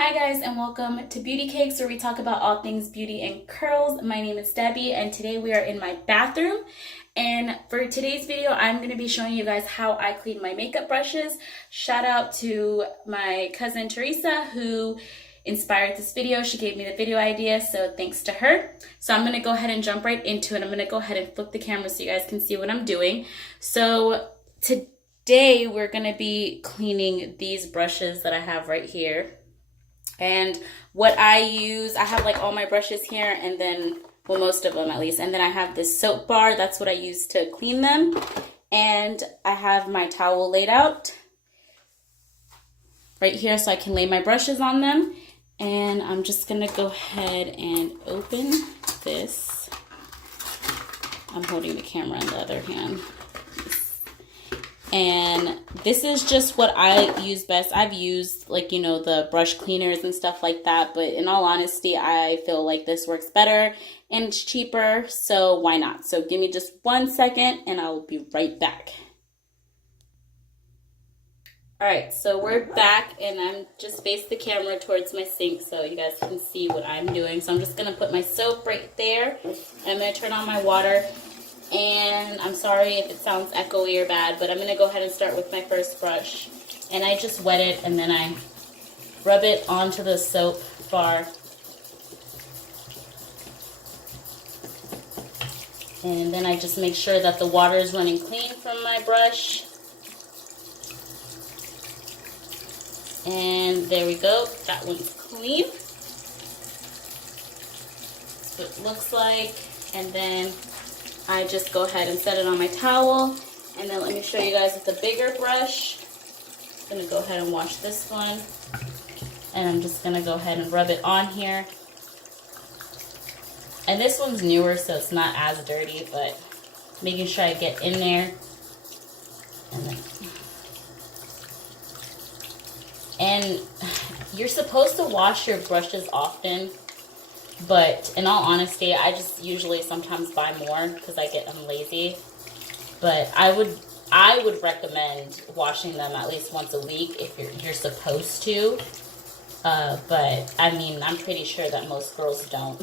Hi guys, and welcome to Beauty Cakes, where we talk about all things beauty and curls. My name is Debbie and today we are in my bathroom, and for today's video I'm going to be showing you guys how I clean my makeup brushes. Shout out to my cousin Teresa who inspired this video. She gave me the video idea, so thanks to her. So I'm going to go ahead and jump right into it. I'm going to go ahead and flip the camera so you guys can see what I'm doing. So today we're going to be cleaning these brushes that I have right here. And what I use, I have like all my brushes here, and then, well, most of them at least. And then I have this soap bar. That's what I use to clean them. And I have my towel laid out right here so I can lay my brushes on them. And I'm just going to go ahead and open this. I'm holding the camera in the other hand. And this is just what I use best. I've used, like, you know, the brush cleaners and stuff like that, but in all honesty, I feel like this works better and it's cheaper, so why not? So give me just 1 second and I'll be right back. Alright, so we're back and I'm just faced the camera towards my sink so you guys can see what I'm doing. So I'm just going to put my soap right there. I'm going to turn on my water. And I'm sorry if it sounds echoey or bad, but I'm going to go ahead and start with my first brush. And I just wet it and then I rub it onto the soap bar. And then I just make sure that the water is running clean from my brush. And there we go. That one's clean. That's what it looks like. And then I just go ahead and set it on my towel, and then let me show you guys with the bigger brush. I'm going to go ahead and wash this one, and I'm just going to go ahead and rub it on here. And this one's newer, so it's not as dirty, but making sure I get in there. And you're supposed to wash your brushes often. But in all honesty, I just usually sometimes buy more because I'm lazy. But I would recommend washing them at least once a week if you're supposed to. But I mean, I'm pretty sure that most girls don't.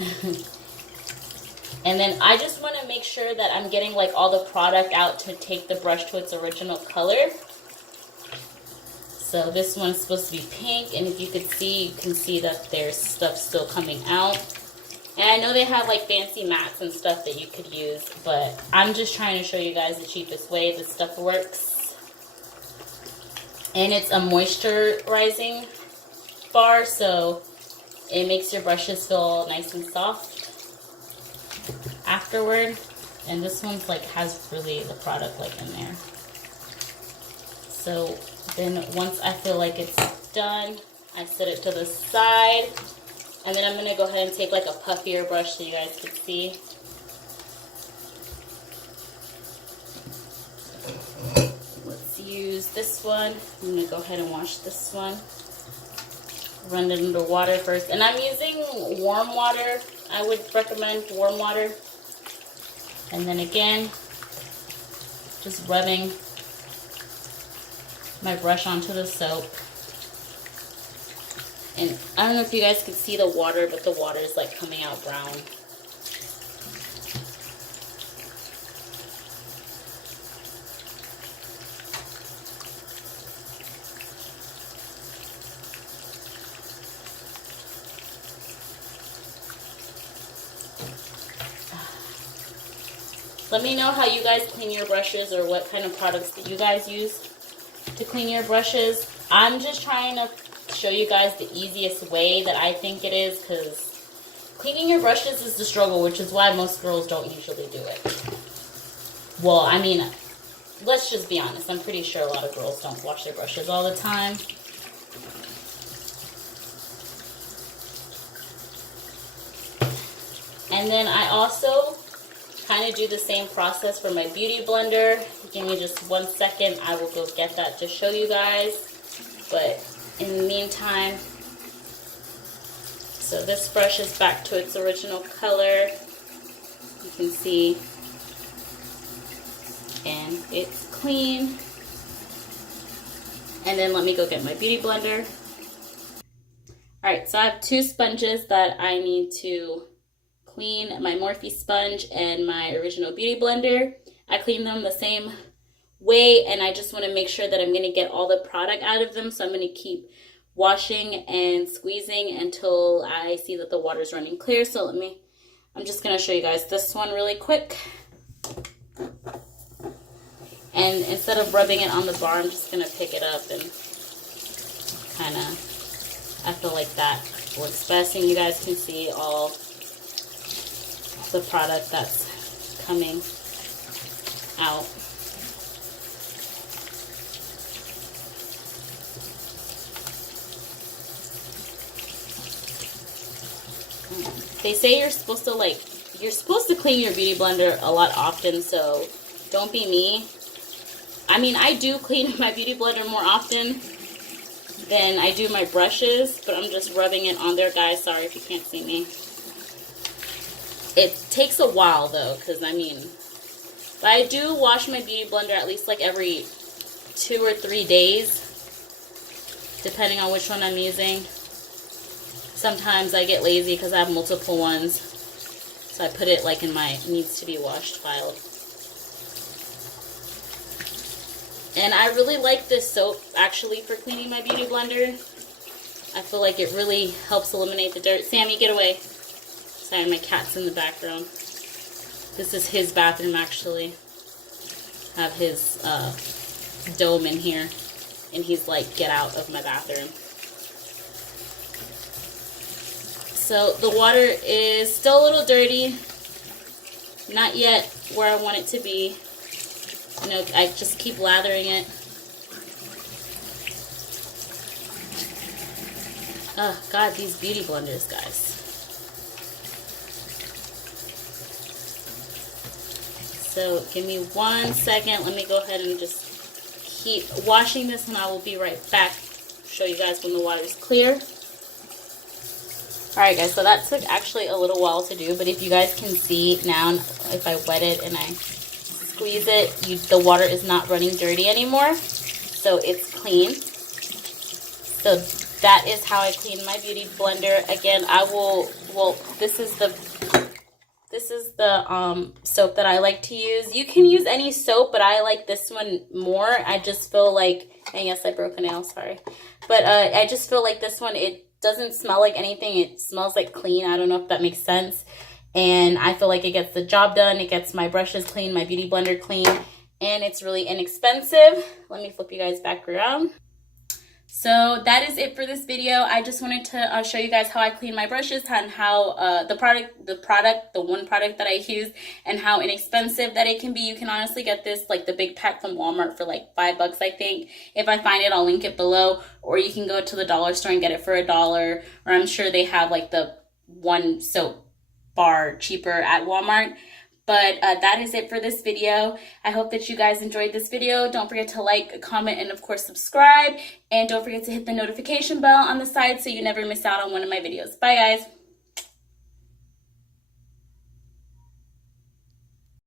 And then I just want to make sure that I'm getting like all the product out to take the brush to its original color. So this one's supposed to be pink, and if you could see, you can see that there's stuff still coming out. And I know they have like fancy mats and stuff that you could use, but I'm just trying to show you guys the cheapest way this stuff works. And it's a moisturizing bar, so it makes your brushes feel nice and soft afterward. And this one's like has really the product like in there. So then once I feel like it's done, I set it to the side. And then I'm going to go ahead and take like a puffier brush so you guys can see. Let's use this one. I'm going to go ahead and wash this one. Run it under water first. And I'm using warm water. I would recommend warm water. And then again, just rubbing my brush onto the soap. And I don't know if you guys can see the water, but the water is like coming out brown. Let me know how you guys clean your brushes or what kind of products that you guys use to clean your brushes. I'm just trying to show you guys the easiest way that I think it is, because cleaning your brushes is the struggle, which is why most girls don't usually do it. Well, I mean, let's just be honest. I'm pretty sure a lot of girls don't wash their brushes all the time. And then I also kind of do the same process for my beauty blender. Give me just 1 second. I will go get that to show you guys. But in the meantime, so this brush is back to its original color. You can see. And it's clean. And then let me go get my beauty blender. All right, so I have 2 sponges that I need to clean, my Morphe sponge and my original Beauty Blender. I clean them the same way, and I just want to make sure that I'm going to get all the product out of them. So I'm going to keep washing and squeezing until I see that the water's running clear. So I'm just going to show you guys this one really quick. And instead of rubbing it on the bar, I'm just going to pick it up and kind of, I feel like that works best. And you guys can see all the product that's coming out. They say you're supposed to clean your Beauty Blender a lot often, so don't be me. I mean, I do clean my Beauty Blender more often than I do my brushes, but I'm just rubbing it on there, guys. Sorry if you can't see me. It takes a while, though, because, I mean, but I do wash my Beauty Blender at least, like, every 2 or 3 days, depending on which one I'm using. Sometimes I get lazy because I have multiple ones, so I put it, like, in my needs to be washed file. And I really like this soap, actually, for cleaning my Beauty Blender. I feel like it really helps eliminate the dirt. Sammy, get away. Sorry, my cat's in the background. This is his bathroom, actually. I have his dome in here. And he's like, get out of my bathroom. So the water is still a little dirty. Not yet where I want it to be. You know, I just keep lathering it. Oh, God, these Beauty Blenders, guys. So, give me 1 second. Let me go ahead and just keep washing this, and I will be right back. Show you guys when the water is clear. Alright, guys, so that took actually a little while to do, but if you guys can see now, if I wet it and I squeeze it, the water is not running dirty anymore, so it's clean. So that is how I clean my Beauty Blender. Again, this is the soap that I like to use. You can use any soap, but I like this one more. I just feel like, and yes, I broke a nail, sorry, but I just feel like this one, it doesn't smell like anything. It smells like clean. I don't know if that makes sense. And I feel like it gets the job done. It gets my brushes clean, my Beauty Blender clean, and it's really inexpensive. Let me flip you guys back around. So that is it for this video. I just wanted to show you guys how I clean my brushes and how the one product that I use and how inexpensive that it can be. You can honestly get this, like the big pack from Walmart, for like $5, I think. If I find it, I'll link it below. Or you can go to the dollar store and get it for $1. Or I'm sure they have like the one soap bar cheaper at Walmart. But that is it for this video. I hope that you guys enjoyed this video. Don't forget to like, comment, and of course subscribe. And don't forget to hit the notification bell on the side so you never miss out on one of my videos. Bye, guys.